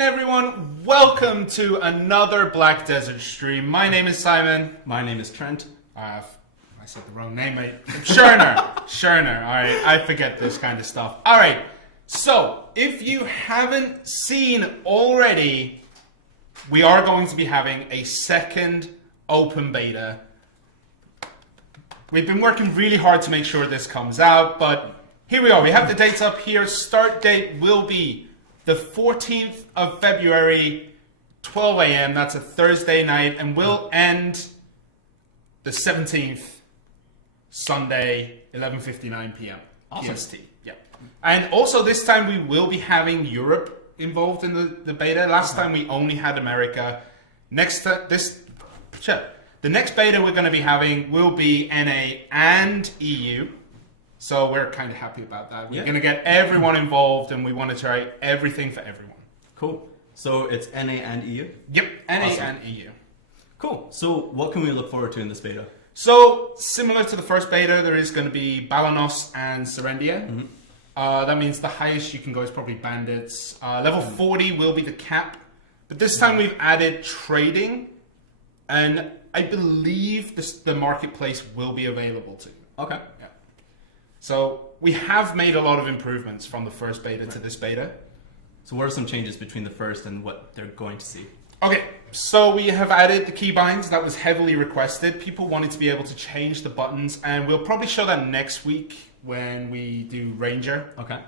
afternoon, everyone. Welcome to another Black Desert stream. My name is Simon. My name is Trent. I said the wrong name, mate. Scherner. Scherner. All right, I forget this kind of stuff. All right, so if you haven't seen already, we are going to be having a second open beta. We've been working really hard to make sure this comes out, but here we are. We have the dates up here. Start date will be the 14th of February, 12 a.m. That's a Thursday night, and we'll end the 17th, Sunday, 11:59 p.m. Awesome. PST. Yeah. And also this time we will be having Europe involved in the beta. Last time we only had America. The next beta we're going to be having will be NA and EU. So we're kind of happy about that. We're going to get everyone involved, and we want to try everything for everyone. Cool. So it's NA and EU? Yep, NA Awesome. and EU. Cool. So what can we look forward to in this beta? So similar to the first beta, there is going to be Balanos and Serendia. Mm-hmm. That means the highest you can go is probably Bandits. Level 40 will be the cap. But this time we've added trading, and I believe the marketplace will be available too. Okay. Yeah. So we have made a lot of improvements from the first beta to this beta. So what are some changes between the first and what they're going to see? Okay, so we have added the keybinds. That was heavily requested. People wanted to be able to change the buttons, and we'll probably show that next week when we do Ranger. Okay.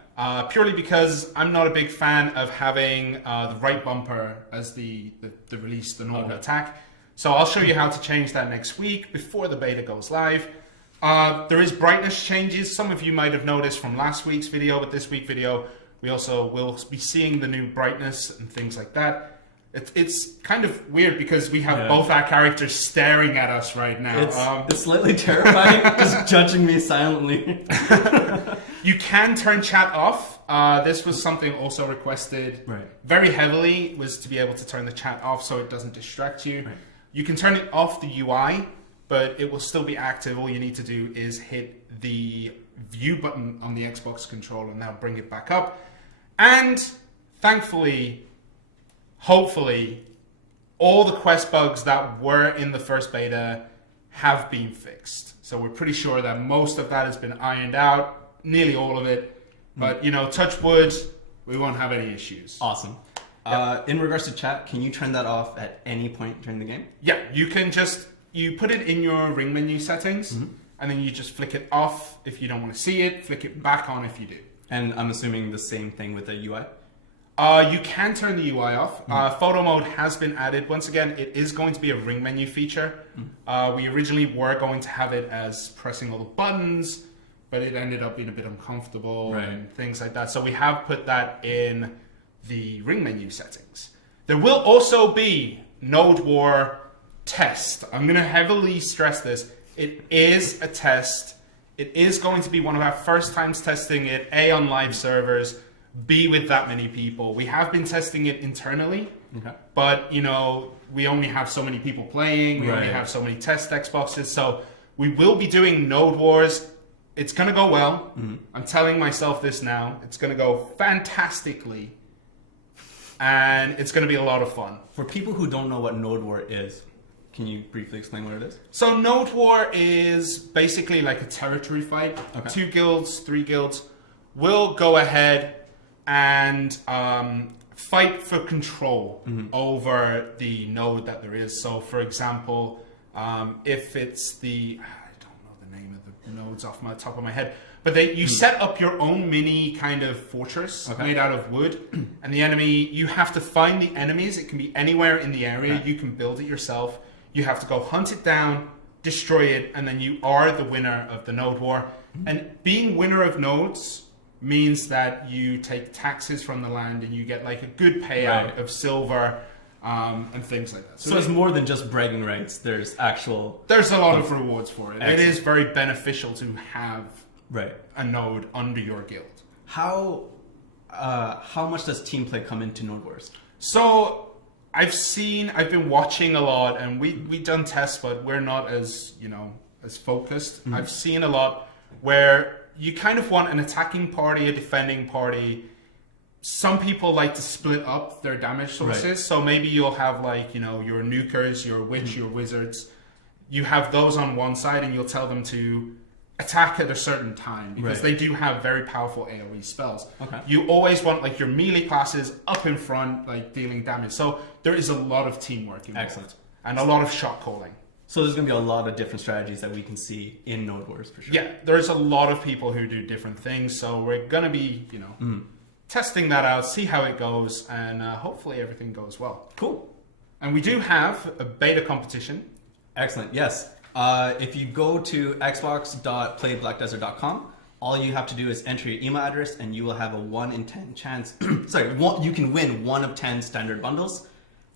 Purely because I'm not a big fan of having the right bumper as the release, the normal attack. So I'll show you how to change that next week before the beta goes live. There is brightness changes. Some of you might have noticed from last week's video, but this week's video, we also will be seeing the new brightness and things like that. It's kind of weird because we have both our characters staring at us right now. It's slightly terrifying, just judging me silently. You can turn chat off. This was something also requested very heavily, was to be able to turn the chat off so it doesn't distract you. Right. You can turn it off the UI, but it will still be active. All you need to do is hit the view button on the Xbox controller and now bring it back up. And thankfully, hopefully, all the quest bugs that were in the first beta have been fixed. So we're pretty sure that most of that has been ironed out, nearly all of it. But, touch wood, we won't have any issues. Awesome. Yep. In regards to chat, can you turn that off at any point during the game? Yeah, you can you put it in your ring menu settings, and then you just flick it off if you don't want to see it, flick it back on if you do. And I'm assuming the same thing with the UI? You can turn the UI off. Photo mode has been added. Once again, it is going to be a ring menu feature. We originally were going to have it as pressing all the buttons, but it ended up being a bit uncomfortable and things like that. So we have put that in the ring menu settings. There will also be Node War test. I'm going to heavily stress this. It is a test. It is going to be one of our first times testing it, A, on live servers, B, with that many people. We have been testing it internally, but we only have so many people playing. We only have so many test Xboxes. So we will be doing Node Wars. It's going to go well. I'm telling myself this now. It's going to go fantastically. And it's going to be a lot of fun. For people who don't know what Node War is, can you briefly explain what it is? So Node War is basically like a territory fight. 2 guilds, 3 guilds will go ahead and fight for control over the node that there is. So for example, if it's I don't know the name of the nodes off my top of my head, but you set up your own mini kind of fortress made out of wood, and the enemy, you have to find the enemies. It can be anywhere in the area. You can build it yourself. You have to go hunt it down, destroy it, and then you are the winner of the node war. And being winner of nodes means that you take taxes from the land and you get like a good payout of silver and things like that. So it's more than just bragging rights. There's a lot of rewards for it. Excellent. It is very beneficial to have a node under your guild. How much does team play come into Node Wars? So I've been watching a lot, and we've done tests, but we're not as focused. I've seen a lot where you kind of want an attacking party, a defending party, some people like to split up their damage sources. Right. So maybe you'll have like, your nukers, your witch, your wizards. You have those on one side and you'll tell them to attack at a certain time because they do have very powerful AoE spells. Okay. You always want like your melee classes up in front, like dealing damage. So there is a lot of teamwork involved. Excellent. And a lot of shot calling. So there's going to be a lot of different strategies that we can see in Node Wars for sure. Yeah, there's a lot of people who do different things. So we're going to be, testing that out, see how it goes, and hopefully everything goes well. Cool. And we do have a beta competition. Excellent. Yes. If you go to xbox.playblackdesert.com, all you have to do is enter your email address and you will have a 1 in 10 chance. You can win 1 of 10 standard bundles.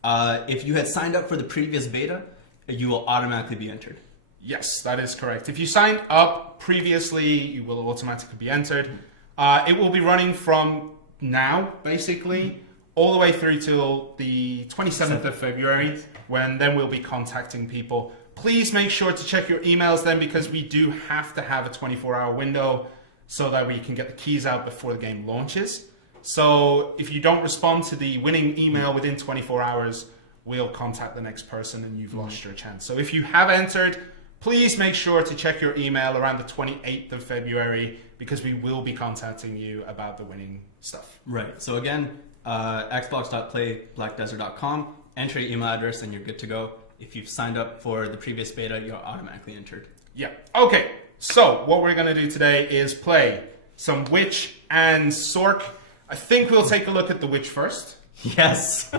If you had signed up for the previous beta, you will automatically be entered. Yes, that is correct. If you signed up previously, you will automatically be entered. It will be running from now, basically, all the way through till the 27th of February, when then we'll be contacting people. Please make sure to check your emails then, because we do have to have a 24-hour window so that we can get the keys out before the game launches. So if you don't respond to the winning email within 24 hours, we'll contact the next person and you've lost your chance. So if you have entered, please make sure to check your email around the 28th of February, because we will be contacting you about the winning stuff. Right. So again, xbox.playblackdesert.com, enter your email address and you're good to go. If you've signed up for the previous beta, you're automatically entered. Yeah. Okay. So what we're going to do today is play some Witch and Sorc. I think we'll take a look at the Witch first. Yes.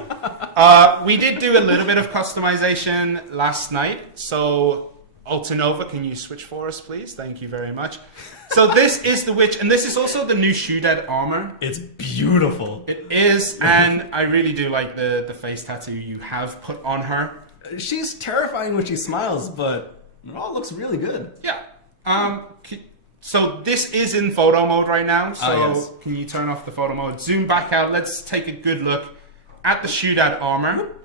We did do a little bit of customization last night. So Altanova, can you switch for us, please? Thank you very much. So this is the Witch, and this is also the new Shoedead armor. It's beautiful. It is, and I really do like the face tattoo you have put on her. She's terrifying when she smiles, but it all looks really good. Yeah. So this is in photo mode right now. So yes. Can you turn off the photo mode? Zoom back out. Let's take a good look at the Shoedead armor.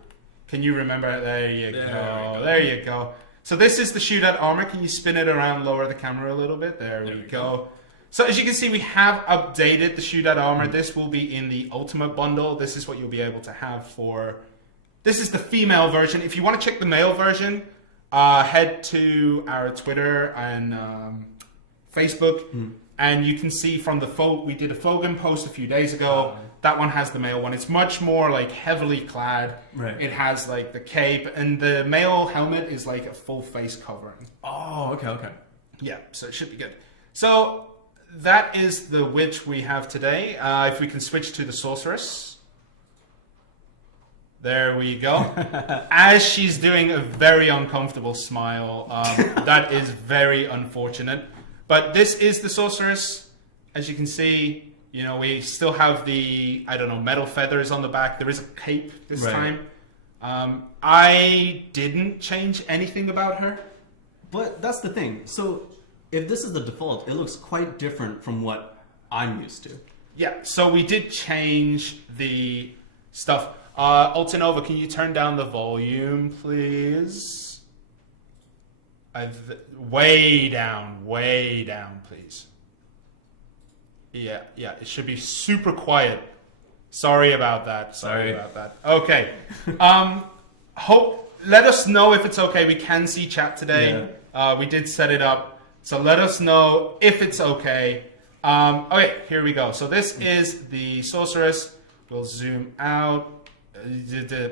Can you remember? There you go. There you go. So this is the Shoedead armor. Can you spin it around, lower the camera a little bit? There we go. So as you can see, we have updated the Shoedead armor. This will be in the Ultimate Bundle. This is what you'll be able to have for... This is the female version. If you want to check the male version, head to our Twitter and Facebook. And you can see from the we did a Fogan post a few days ago. That one has the male one. It's much more like heavily clad. Right. It has like the cape, and the male helmet is like a full face covering. Oh, okay. Yeah, so it should be good. So that is the Witch we have today. If we can switch to the Sorceress. There we go. As she's doing a very uncomfortable smile. That is very unfortunate. But this is the Sorceress. As you can see, we still have the, metal feathers on the back. There is a cape this time. I didn't change anything about her. But that's the thing. So if this is the default, it looks quite different from what I'm used to. Yeah, so we did change the stuff. Altanova, can you turn down the volume, please? Way down, please. Yeah, it should be super quiet. Sorry about that. Okay. Let us know if it's okay. We can see chat today. Yeah. We did set it up. So let us know if it's okay. Okay, here we go. So this is the Sorceress. We'll zoom out.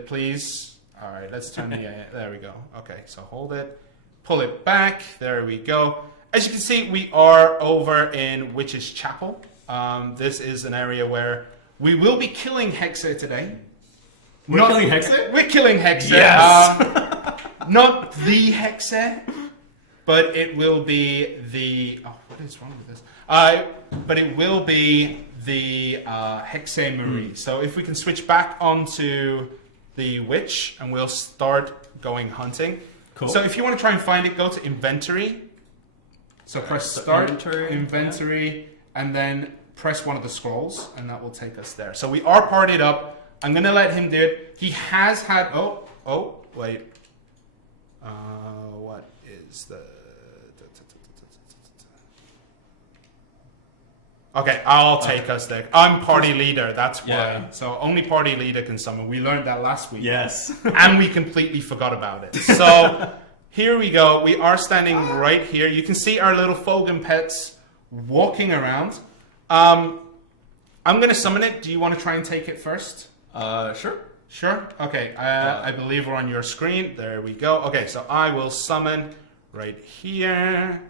Please. All right, let's turn the... there we go. Okay, so hold it. Pull it back. There we go. As you can see, we are over in Witch's Chapel. This is an area where we will be killing Hexa today. We're killing Hexa? We're killing Hexa. Yes! Not the Hexa, but it will be the... Oh, what is wrong with this? But it will be the Hexa Marie. So if we can switch back onto the Witch, and we'll start going hunting. Cool. So if you want to try and find it, go to Inventory. So press Start, Inventory, and then press one of the scrolls, and that will take us there. So we are partied up. I'm going to let him do it. He has had... Oh, wait. What is the... Okay, I'll take us there. I'm party leader, that's why. Yeah. So only party leader can summon. We learned that last week. Yes. And we completely forgot about it. So here we go. We are standing right here. You can see our little Fogan pets walking around. I'm going to summon it. Do you want to try and take it first? Sure. Sure. Okay. I believe we're on your screen. There we go. Okay, so I will summon right here.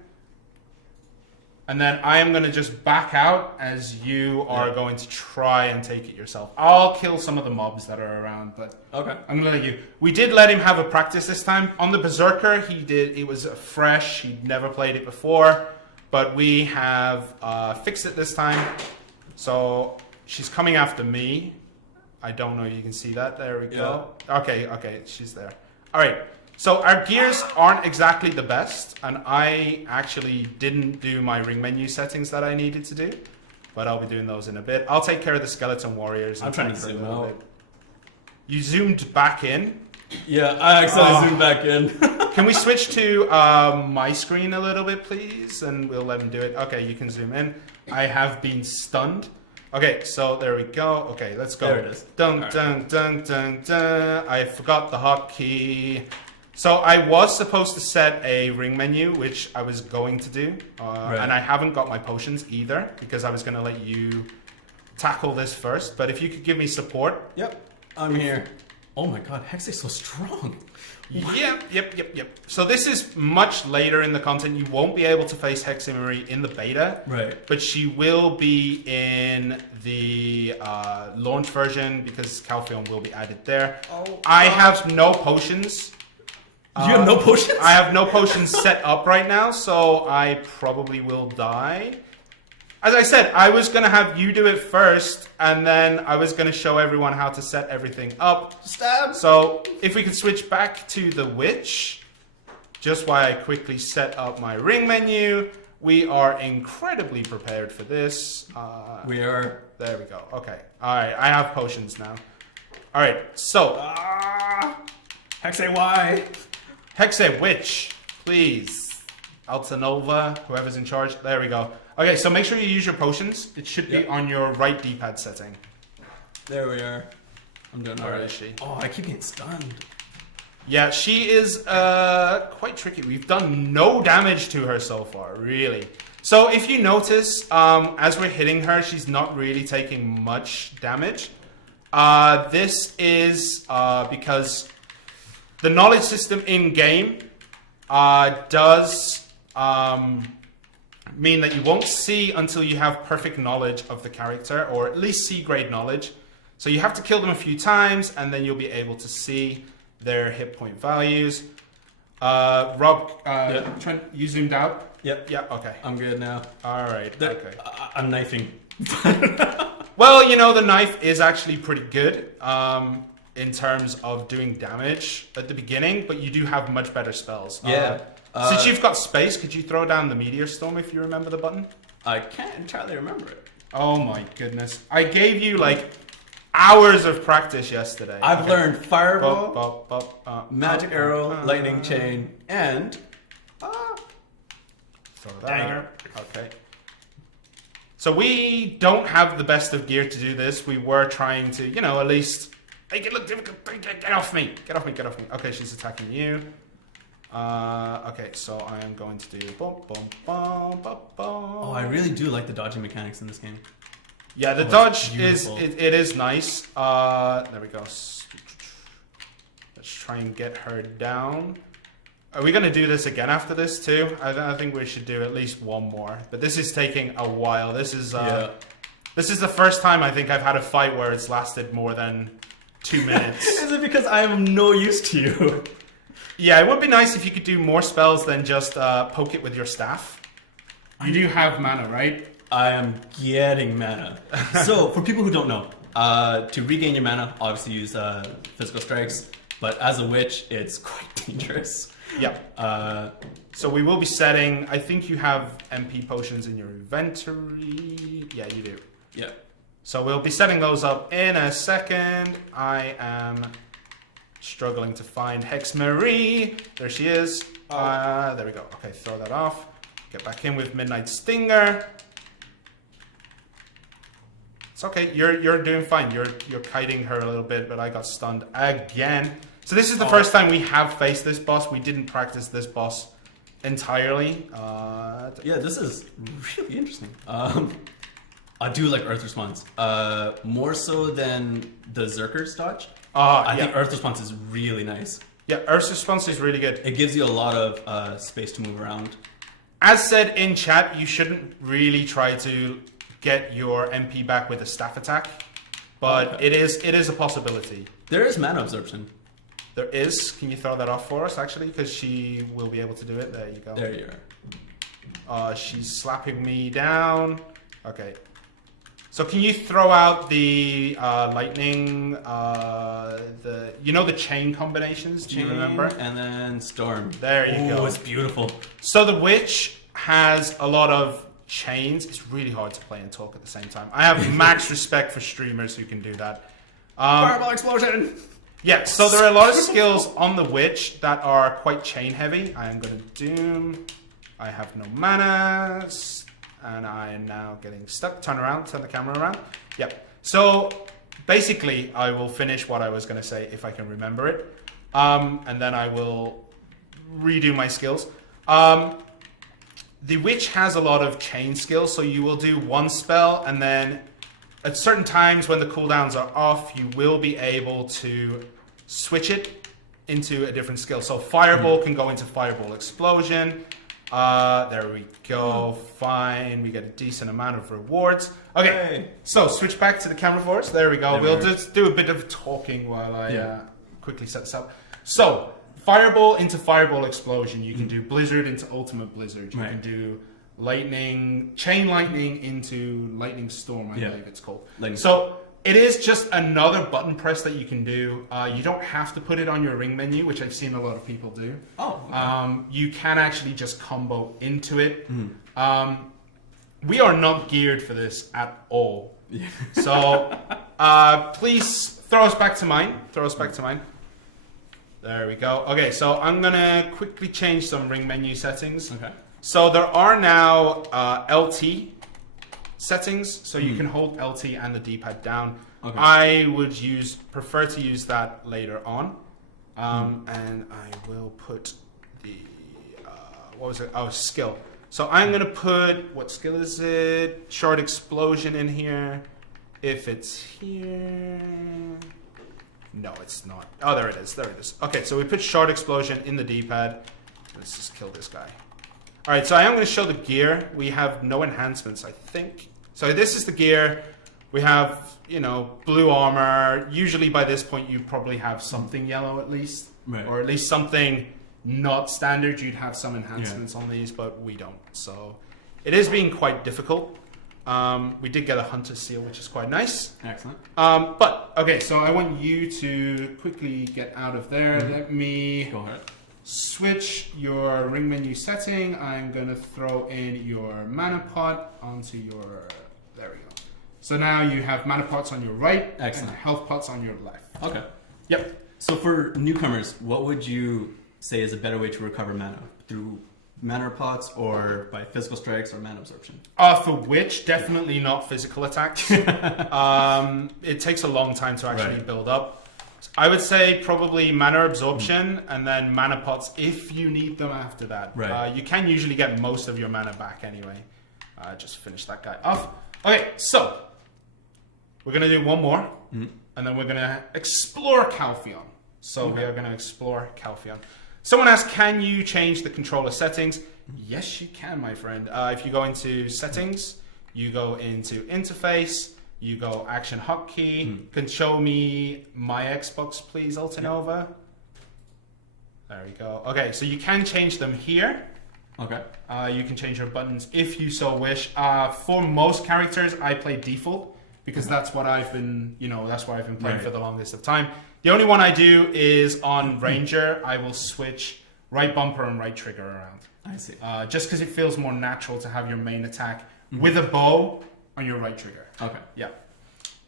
And then I am going to just back out as you are going to try and take it yourself. I'll kill some of the mobs that are around, but Okay. I'm going to let you. We did let him have a practice this time. On the Berserker, it was fresh. He'd never played it before. But we have fixed it this time. So she's coming after me. I don't know if you can see that. There we go. Okay, she's there. All right. So our gears aren't exactly the best, and I actually didn't do my ring menu settings that I needed to do, but I'll be doing those in a bit. I'll take care of the skeleton warriors. I'm trying to zoom out. You zoomed back in? Yeah, I accidentally zoomed back in. Can we switch to my screen a little bit, please? And we'll let him do it. Okay, you can zoom in. I have been stunned. Okay, so there we go. Okay, let's go. There it is. Dun, dun, dun, dun, dun. I forgot the hotkey. So I was supposed to set a ring menu, which I was going to do. And I haven't got my potions either, because I was going to let you tackle this first. But if you could give me support. Yep, I'm here. Oh my god, Hex is so strong. Yep. So this is much later in the content. You won't be able to face Hexamarie in the beta. Right. But she will be in the launch version, because Calculon will be added there. I have no potions. You have no potions? I have no potions set up right now, so I probably will die. As I said, I was going to have you do it first, and then I was going to show everyone how to set everything up. Stab! So, if we could switch back to the witch, just while I quickly set up my ring menu. We are incredibly prepared for this. We are. There we go. Okay. Alright, I have potions now. Alright, so. Hexe Y! Hexe Witch, please. Altanova, whoever's in charge. There we go. Okay, so make sure you use your potions. It should be on your right D-pad setting. There we are. I'm doing Where alright. is she? Oh, I keep getting stunned. Yeah, she is quite tricky. We've done no damage to her so far, really. So if you notice, as we're hitting her, she's not really taking much damage. This is because the knowledge system in-game does mean that you won't see until you have perfect knowledge of the character, or at least C-grade knowledge. So you have to kill them a few times, and then you'll be able to see their hit point values. Rob, Trent, you zoomed out? Yep. Yeah, okay. I'm good now. All right, okay. I'm knifing. Well, you know, the knife is actually pretty good in terms of doing damage at the beginning, but you do have much better spells. Yeah. Since you've got space, could you throw down the Meteor Storm if you remember the button? I can't entirely remember it. Oh my goodness. I gave you like hours of practice yesterday. I've learned Fireball, Magic Arrow, Lightning Chain, and... Throw that Dagger. Okay. So we don't have the best of gear to do this. We were trying to, you know, at least make it look difficult. Get off me. Get off me. Get off me. Okay, she's attacking you. Okay, so I am going to do boom, boom, boom, boom, boom. Oh, I really do like the dodging mechanics in this game. Yeah, the dodge is it is nice. There we go. Let's try and get her down. Are we going to do this again after this too? I think we should do at least one more. But this is taking a while. This is the first time I think I've had a fight where it's lasted more than 2 minutes. Is it because I am no use to you? Yeah, it would be nice if you could do more spells than just poke it with your staff. You do have mana, right? I am getting mana. So, for people who don't know, to regain your mana, obviously use physical strikes. But as a witch, it's quite dangerous. Yeah. So we will be setting, I think you have MP potions in your inventory. Yeah, you do. Yeah. So we'll be setting those up in a second. I am struggling to find Hexamarie. There she is. There we go. Okay, throw that off. Get back in with Midnight Stinger. It's okay. You're doing fine. You're kiting her a little bit, but I got stunned again. So this is the first time we have faced this boss. We didn't practice this boss entirely. Yeah, this is really interesting. I do like Earth Response. More so than the Zerker's dodge. I think Earth Response is really nice. Yeah, Earth Response is really good. It gives you a lot of space to move around. As said in chat, you shouldn't really try to get your MP back with a staff attack, but it is a possibility. There is mana absorption. There is. Can you throw that off for us, actually? Because she will be able to do it. There you go. There you are. She's slapping me down. Okay. So can you throw out the lightning, the chain combinations? Do you remember? And then storm. There you go. It's beautiful. So the witch has a lot of chains. It's really hard to play and talk at the same time. I have max respect for streamers who can do that. Fireball explosion! Yeah, so there are a lot of skills on the witch that are quite chain heavy. I am going to doom. I have no mana. And I am now getting stuck. Turn around, turn the camera around. Yep. So basically, I will finish what I was going to say if I can remember it. And then I will redo my skills. The witch has a lot of chain skills, so you will do one spell, and then at certain times when the cooldowns are off, you will be able to switch it into a different skill. So Fireball can go into Fireball Explosion. There we go. Fine. We get a decent amount of rewards. Okay, hey. So switch back to the camera for us. There we go. We'll just do a bit of talking while I quickly set this up. So Fireball into Fireball Explosion. You can do Blizzard into Ultimate Blizzard. You can do Lightning, Chain Lightning into Lightning Storm, I believe it's called. So it is just another button press that you can do. You don't have to put it on your ring menu, which I've seen a lot of people do. Oh, okay. You can actually just combo into it. We are not geared for this at all. Yeah. So please throw us back to mine. There we go. Okay, so I'm going to quickly change some ring menu settings. Okay. So there are now LT settings, so you can hold LT and the D-pad down. Okay. I would prefer to use that later on. And I will put the, what was it? Oh, skill. So I'm going to put, what skill is it? Shard Explosion in here. If it's here... No, it's not. Oh, there it is. Okay, so we put Shard Explosion in the D-pad. Let's just kill this guy. All right, so I am going to show the gear. We have no enhancements, I think. So this is the gear. We have, blue armor. Usually by this point, you probably have something yellow at least. Right. Or at least something not standard. You'd have some enhancements on these, but we don't. So it is being quite difficult. We did get a Hunter Seal, which is quite nice. Excellent. But, okay, so I want you to quickly get out of there. Let me... Go ahead. Switch your ring menu setting. I'm going to throw in your mana pot onto your... There we go. So now you have mana pots on your right. Excellent. And health pots on your left. Okay. Yep. So for newcomers, what would you say is a better way to recover mana? Through mana pots or by physical strikes or mana absorption? For witch, definitely not physical attacks. It takes a long time to actually build up. I would say probably mana absorption and then mana pots if you need them after that. Right. You can usually get most of your mana back anyway. Just finish that guy off. Okay, so we're going to do one more and then we're going to explore Calculon. So we are going to explore Calculon. Someone asked, can you change the controller settings? Yes, you can, my friend. If you go into settings, you go into interface, you go action hotkey. Can show me my Xbox, please, Altanova. There we go. Okay, so you can change them here. Okay. You can change your buttons if you so wish. For most characters, I play default because that's what I've been, that's what I've been playing for the longest of time. The only one I do is on Ranger. I will switch right bumper and right trigger around. I see. Just because it feels more natural to have your main attack with a bow on your right trigger. Okay. Yeah.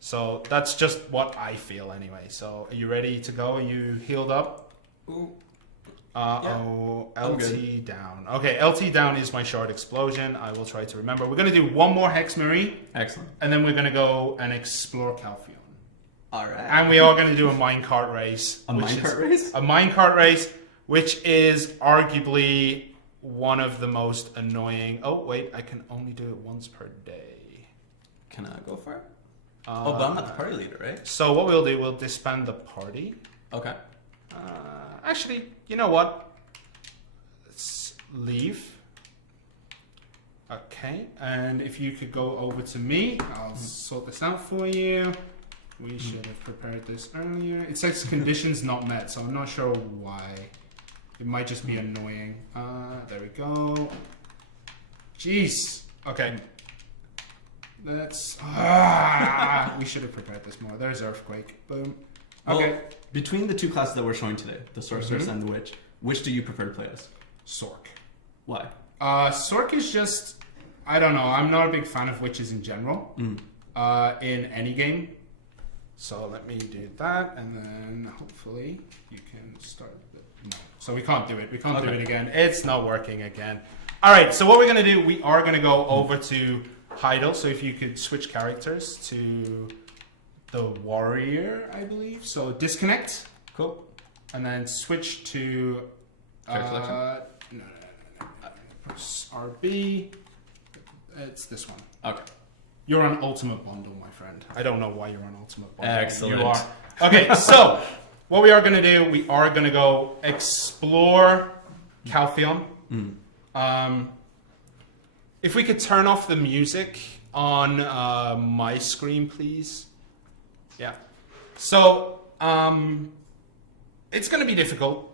So that's just what I feel anyway. So are you ready to go? Are you healed up? Ooh. Oh, I'm LT good. down. Okay, LT down is my shard explosion. I will try to remember. We're going to do one more Hex Marie. Excellent. And then we're going to go and explore Calculon. All right. And we are going to do a minecart race. A minecart race? A minecart race, which is arguably one of the most annoying. Oh, wait, I can only do it once per day. Can I go for it? But I'm not the party leader, right? So what we'll do, we'll disband the party. Okay. Actually, you know what? Let's leave. Okay, and if you could go over to me, I'll sort this out for you. We should have prepared this earlier. It says conditions not met, so I'm not sure why. It might just be annoying. There we go. Jeez. Okay. Let's. We should have prepared this more. There's earthquake. Boom. Okay. Well, between the two classes that we're showing today, the sorceress and the witch, which do you prefer to play as? Sorc. Why? Sorc is just. I don't know. I'm not a big fan of witches in general. In any game. So let me do that, and then hopefully you can start. No, so we can't do it. We can't do it again. It's not working again. All right. So what we're gonna do? We are gonna go over to Heidel. So if you could switch characters to the warrior, I believe. So disconnect. Cool. And then switch to. Character No. Press RB. It's this one. Okay. You're on Ultimate Bundle, my friend. I don't know why you're on Ultimate Bundle. Excellent. You are. Okay, so what we are going to do, we are going to go explore Calculon. If we could turn off the music on my screen, please. Yeah. So it's going to be difficult.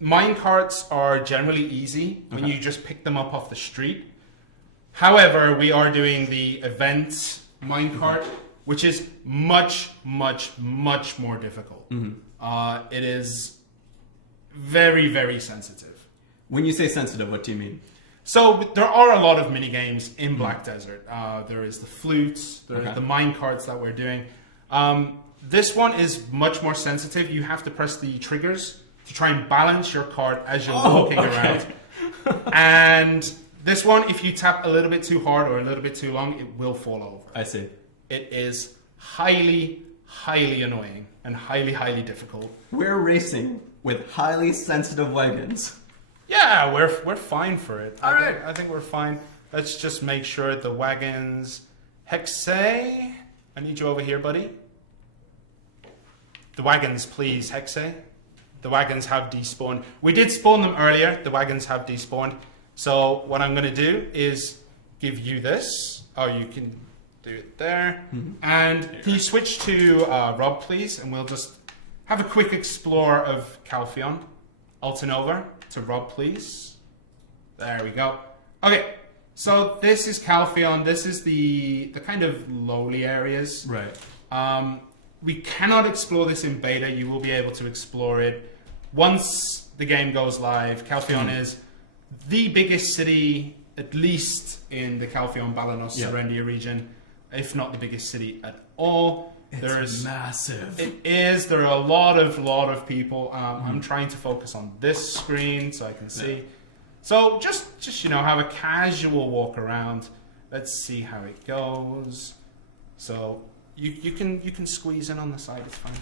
Minecarts are generally easy when you just pick them up off the street. However, we are doing the event minecart, which is much, much, much more difficult. It is very, very sensitive. When you say sensitive, what do you mean? So there are a lot of mini games in Black Desert. There is the flutes, there is the minecarts that we're doing. This one is much more sensitive. You have to press the triggers to try and balance your cart as you're walking around. And this one, if you tap a little bit too hard or a little bit too long, it will fall over. I see. It is highly, highly annoying and highly, highly difficult. We're racing with highly sensitive wagons. Yeah, we're fine for it. All right. I think we're fine. Let's just make sure the wagons... Hexe, I need you over here, buddy. The wagons, please, Hexe. The wagons have despawned. We did spawn them earlier. The wagons have despawned. So what I'm going to do is give you this. Oh, you can do it there. And can you switch to Rob, please? And we'll just have a quick explore of Calculon. Alton over to Rob, please. There we go. Okay, so this is Calculon. This is the kind of lowly areas. Right. We cannot explore this in beta. You will be able to explore it once the game goes live. Calculon is the biggest city, at least in the Calculon Balanos Serendia region, if not the biggest city at all. It's massive. It is. There are a lot of people. I'm trying to focus on this screen so I can see. So just have a casual walk around. Let's see how it goes. So you can squeeze in on the side. It's fine.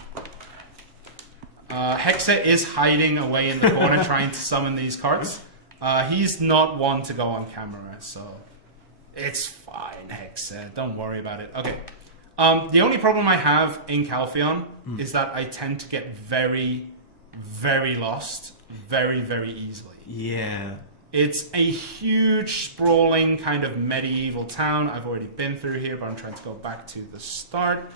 Hexa is hiding away in the corner trying to summon these carts. He's not one to go on camera, so it's fine, Hexa. Don't worry about it. Okay. The only problem I have in Calculon is that I tend to get very, very lost very, very easily. Yeah. It's a huge, sprawling kind of medieval town. I've already been through here, but I'm trying to go back to the start.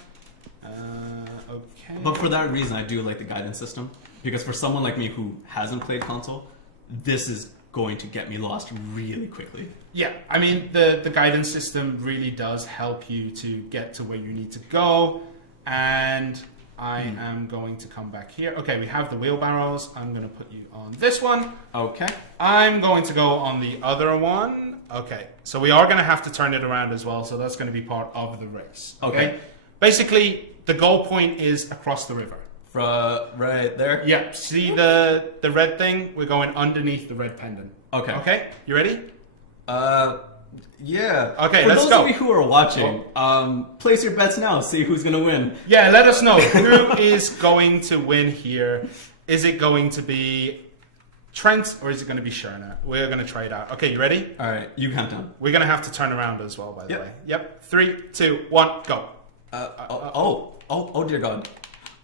Okay. But for that reason, I do like the guidance system. Because for someone like me who hasn't played console, this is going to get me lost really quickly. Yeah, I mean, the guidance system really does help you to get to where you need to go. And I am going to come back here. Okay, we have the wheelbarrows. I'm going to put you on this one. Okay. I'm going to go on the other one. Okay, so we are going to have to turn it around as well. So that's going to be part of the race. Okay. Basically, the goal point is across the river. Right there? Yeah, see the red thing? We're going underneath the red pendant. Okay. Okay, you ready? Yeah. Okay, For let's those go. of you who are watching, place your bets now. See who's gonna win. Yeah, let us know who is going to win here. Is it going to be Trent or is it going to be Sherna? We're going to try it out. Okay, you ready? All right, you count down. We're going to have to turn around as well, by the Yep. way. Yep. 3, 2, 1, go. Oh dear God.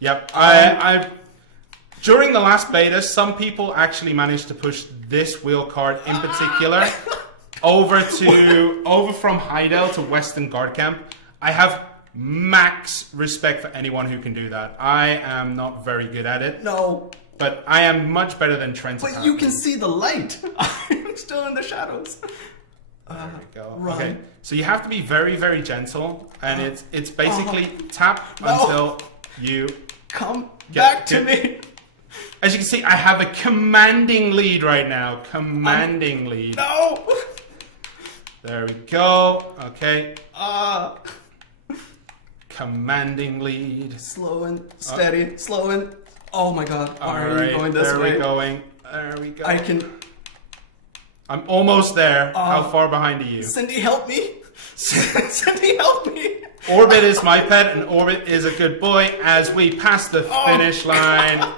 Yep. I during the last beta, some people actually managed to push this wheel card in particular over from Heidel to Western Guard Camp. I have max respect for anyone who can do that. I am not very good at it. No. But I am much better than Trent. But you can see the light. I'm still in the shadows. There we go. Run. Okay, so you have to be very, very gentle, and it's basically tap until you come back to me. As you can see, I have a commanding lead right now. Commanding lead. No. There we go. Okay. Commanding lead. Slow and steady. Slow and. Oh my God. Why are you going this there way? We're going. There we go. I can. I'm almost there. How far behind are you? Cindy, help me. Cindy, help me. Orbit is my pet, and Orbit is a good boy as we pass the finish line.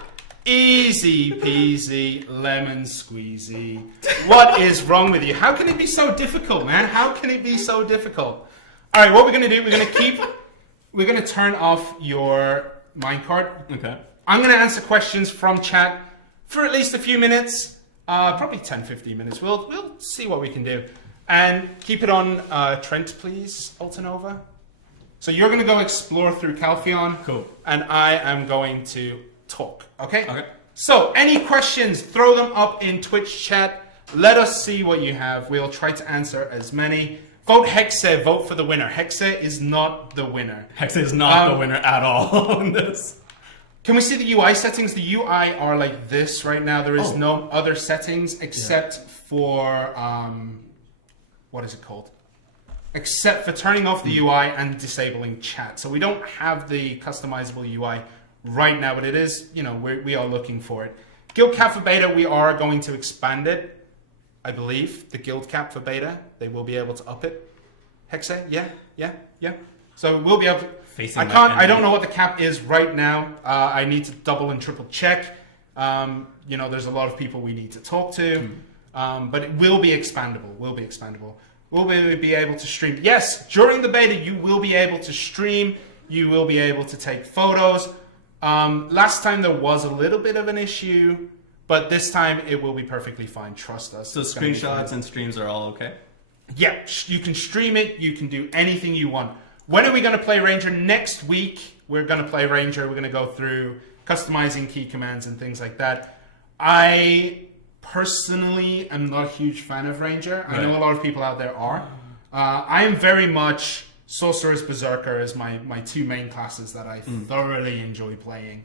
Easy peasy, lemon squeezy. What is wrong with you? How can it be so difficult, man? How can it be so difficult? All right, what we're going to do, we're going to turn off your minecart. Okay. I'm going to answer questions from chat for at least a few minutes, probably 10, 15 minutes. We'll see what we can do. And keep it on Trent, please, Altanova. So you're going to go explore through Calculon. Cool. And I am going to talk, okay? Okay. So any questions, throw them up in Twitch chat. Let us see what you have. We'll try to answer as many. Vote Hexe, vote for the winner. Hexe is not the winner. Hexe is not the winner at all on this. Can we see the UI settings? The UI are like this right now. There is no other settings except for, what is it called? Except for turning off the UI and disabling chat. So we don't have the customizable UI right now, but it is, you know, we are looking for it. Guild cap for beta, we are going to expand it. I believe the guild cap for beta, they will be able to up it. Hexe, yeah. So we'll be able to. I don't know what the cap is right now. I need to double and triple check. You know, there's a lot of people we need to talk to, but it will be expandable. We'll be able to stream. Yes, during the beta, you will be able to stream. You will be able to take photos. Last time there was a little bit of an issue, but this time it will be perfectly fine. Trust us. So screenshots and streams are all okay? Yeah, you can stream it. You can do anything you want. When are we going to play Ranger? Next week, we're going to play Ranger. We're going to go through customizing key commands and things like that. I personally am not a huge fan of Ranger. Right. I know a lot of people out there are. I am very much Sorceress, Berserker as my two main classes that I thoroughly enjoy playing.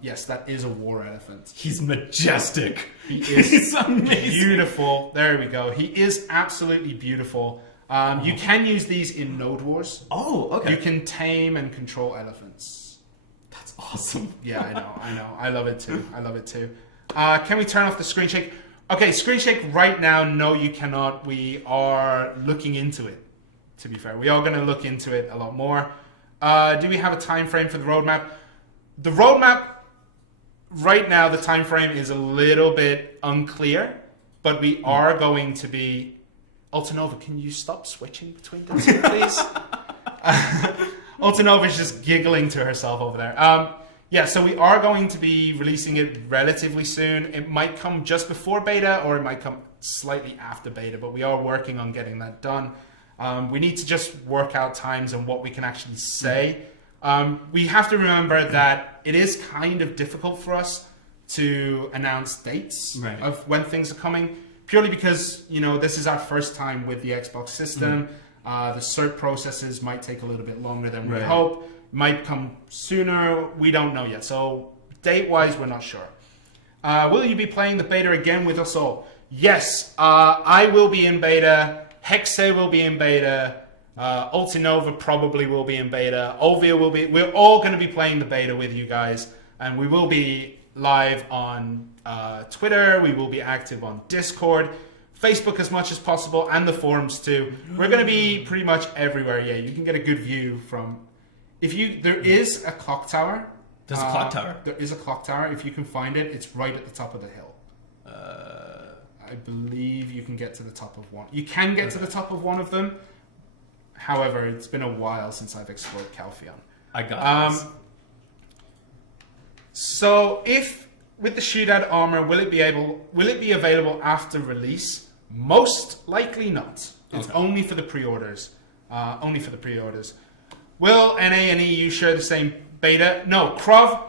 Yes, that is a war elephant. He's majestic. He's amazing. Beautiful. There we go. He is absolutely beautiful. You can use these in Node Wars. Oh, okay. You can tame and control elephants. That's awesome. Yeah, I know. I love it too. Can we turn off the screen shake? Okay, screen shake right now, no you cannot. We are looking into it, to be fair. We are going to look into it a lot more. Do we have a time frame for the roadmap? The roadmap, right now, the time frame is a little bit unclear, but we are going to be... Altanova, can you stop switching between the two, please? Altanova is just giggling to herself over there. Yeah, so we are going to be releasing it relatively soon. It might come just before beta, or it might come slightly after beta, but we are working on getting that done. We need to just work out times and what we can actually say. We have to remember that it is kind of difficult for us to announce dates of when things are coming. Purely because, you know, this is our first time with the Xbox system. The cert processes might take a little bit longer than we hope. Might come sooner. We don't know yet. So date-wise, we're not sure. Will you be playing the beta again with us all? Yes, I will be in beta. Hexe will be in beta. Altanova probably will be in beta. Olvia will be. We're all going to be playing the beta with you guys. And we will be live on Twitter. We will be active on Discord, Facebook as much as possible, and the forums too. We're going to be pretty much everywhere. Yeah, you can get a good view from. There is a clock tower. There's a clock tower. There is a clock tower. If you can find it, it's right at the top of the hill. I believe you can get to the top of one. You can get to the top of one of them. However, it's been a while since I've explored Calculon. I got this. So, if with the shootout armor, will it be available after release? Most likely not. It's only for the pre-orders. Only for the pre-orders. Will NA and EU share the same beta? No, Krov.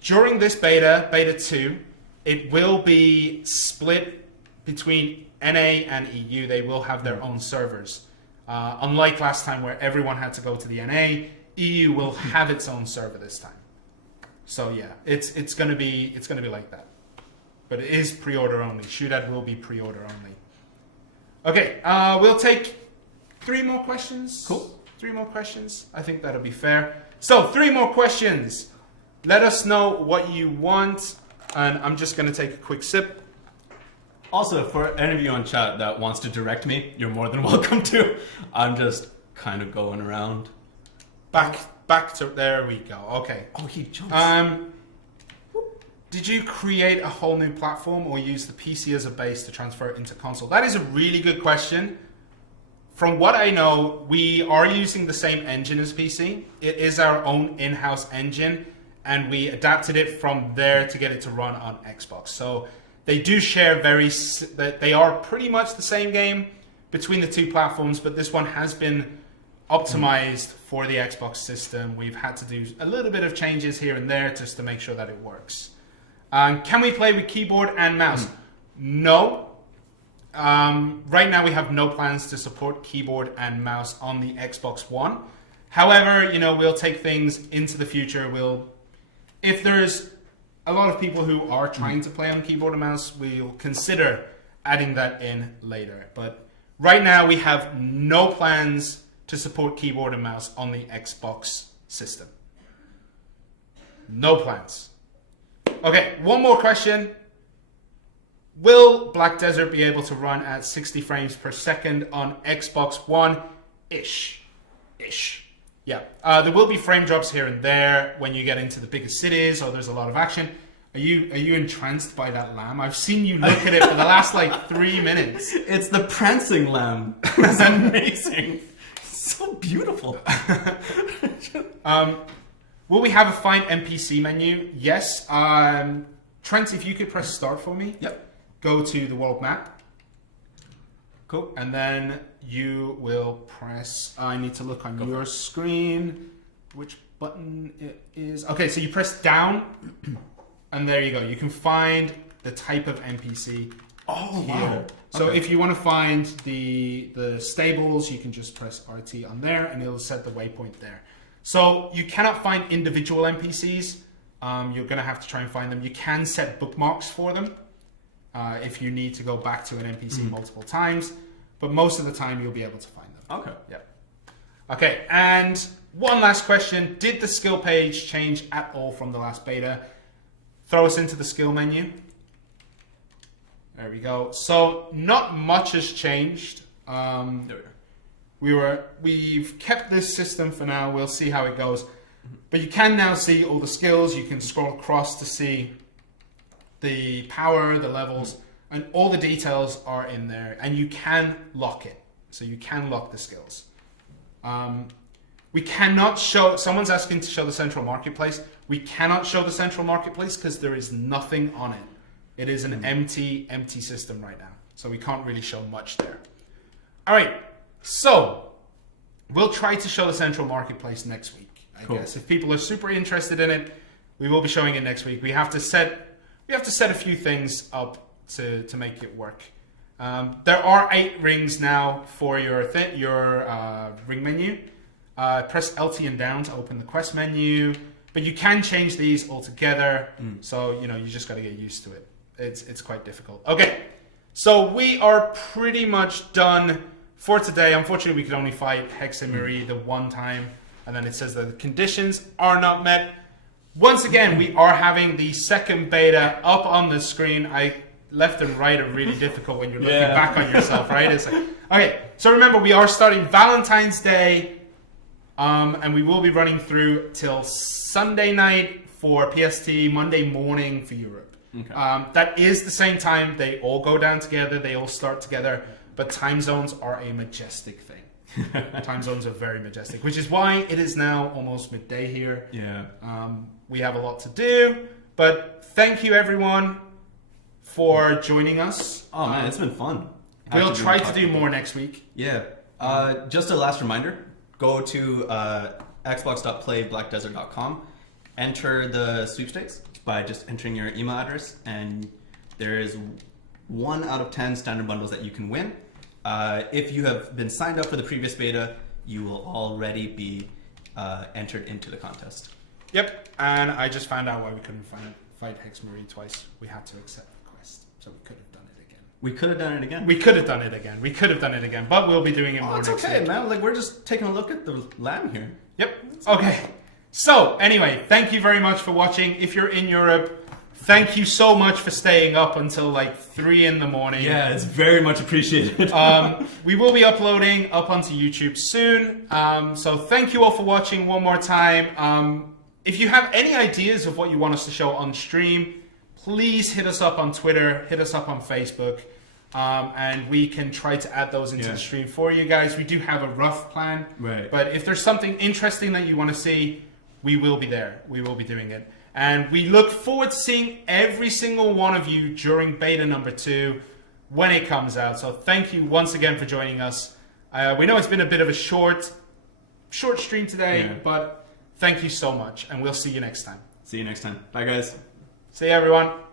During this beta 2, it will be split between NA and EU. They will have their own servers. Unlike last time where everyone had to go to the NA, EU will have its own server this time. So yeah, it's gonna be like that. But it is pre-order only. Shootout will be pre-order only. Okay, we'll take 3 more questions. Cool. 3 more questions. I think that'll be fair. So 3 more questions. Let us know what you want. And I'm just going to take a quick sip. Also, for any of you on chat that wants to direct me, you're more than welcome to. I'm just kind of going around. Back to, there we go. Okay. Oh, he jumps. Did you create a whole new platform or use the PC as a base to transfer it into console? That is a really good question. From what I know, we are using the same engine as PC. It is our own in-house engine, and we adapted it from there to get it to run on Xbox. So they do share they are pretty much the same game between the 2 platforms, but this one has been optimized for the Xbox system. We've had to do a little bit of changes here and there just to make sure that it works. Can we play with keyboard and mouse? No. Right now we have no plans to support keyboard and mouse on the Xbox One. However, we'll take things into the future. If there's a lot of people who are trying to play on keyboard and mouse, we'll consider adding that in later. But right now we have no plans to support keyboard and mouse on the Xbox system. No plans. Okay, one more question. Will Black Desert be able to run at 60 frames per second on Xbox One? Ish. Yeah. There will be frame drops here and there when you get into the bigger cities or there's a lot of action. Are you entranced by that lamb? I've seen you look at it for the last 3 minutes. It's the prancing lamb. It's amazing. So beautiful. Will we have a fine NPC menu? Yes. Trent, if you could press start for me. Yep. Go to the world map. Cool. And then you will press, I need to look on your screen, which button it is. Okay, so you press down, and there you go. You can find the type of NPC here. Wow. So if you want to find the stables, you can just press RT on there, and it'll set the waypoint there. So you cannot find individual NPCs. You're going to have to try and find them. You can set bookmarks for them. If you need to go back to an NPC multiple times, but most of the time you'll be able to find them. Okay. Yeah. Okay, and one last question. Did the skill page change at all from the last beta? Throw us into the skill menu. There we go. So not much has changed. There we go. We've kept this system for now. We'll see how it goes. But you can now see all the skills. You can scroll across to see the power, the levels, and all the details are in there, and you can lock it. So you can lock the skills. We cannot show, someone's asking to show the central marketplace. We cannot show the central marketplace because there is nothing on it. It is an empty system right now. So we can't really show much there. All right, so we'll try to show the central marketplace next week, I guess. If people are super interested in it, we will be showing it next week. We have to set a few things up to make it work. There are 8 rings now for your ring menu. Press LT and down to open the quest menu, but you can change these altogether. So you just got to get used to it. It's quite difficult. Okay, so we are pretty much done for today. Unfortunately, we could only fight Hex and Marie the one time, and then it says that the conditions are not met. once again, we are having the second beta up on the screen. Left and right are really difficult when you're looking back on yourself, right? It's like, okay, so remember, we are starting Valentine's Day, and we will be running through till Sunday night for PST, Monday morning for Europe. Okay. That is the same time. They all go down together. They all start together. But time zones are a majestic thing. Time zones are very majestic, which is why it is now almost midday here. Yeah. We have a lot to do, but thank you everyone for joining us. Oh man, it's been fun. We'll try to do more next week. Yeah. Just a last reminder, go to xbox.playblackdesert.com, enter the sweepstakes by just entering your email address, and there is 1 out of 10 standard bundles that you can win. If you have been signed up for the previous beta, you will already be entered into the contest. Yep, and I just found out why we couldn't fight Hex Marie twice. We had to accept the quest, so we could have done it again. We could have done it again. We could have done it again. We could have done it again, but we'll be doing it more next week. It's okay, man. Like, we're just taking a look at the land here. Yep. Okay. So, anyway, thank you very much for watching. If you're in Europe, thank you so much for staying up until like 3 in the morning. Yeah, it's very much appreciated. We will be uploading up onto YouTube soon. So thank you all for watching one more time. If you have any ideas of what you want us to show on stream, please hit us up on Twitter, hit us up on Facebook, and we can try to add those into the stream for you guys. We do have a rough plan, right? But if there's something interesting that you want to see, we will be there. We will be doing it. And we look forward to seeing every single one of you during beta number 2 when it comes out. So thank you once again for joining us. We know it's been a bit of a short stream today, but thank you so much. And we'll see you next time. See you next time. Bye, guys. See you, everyone.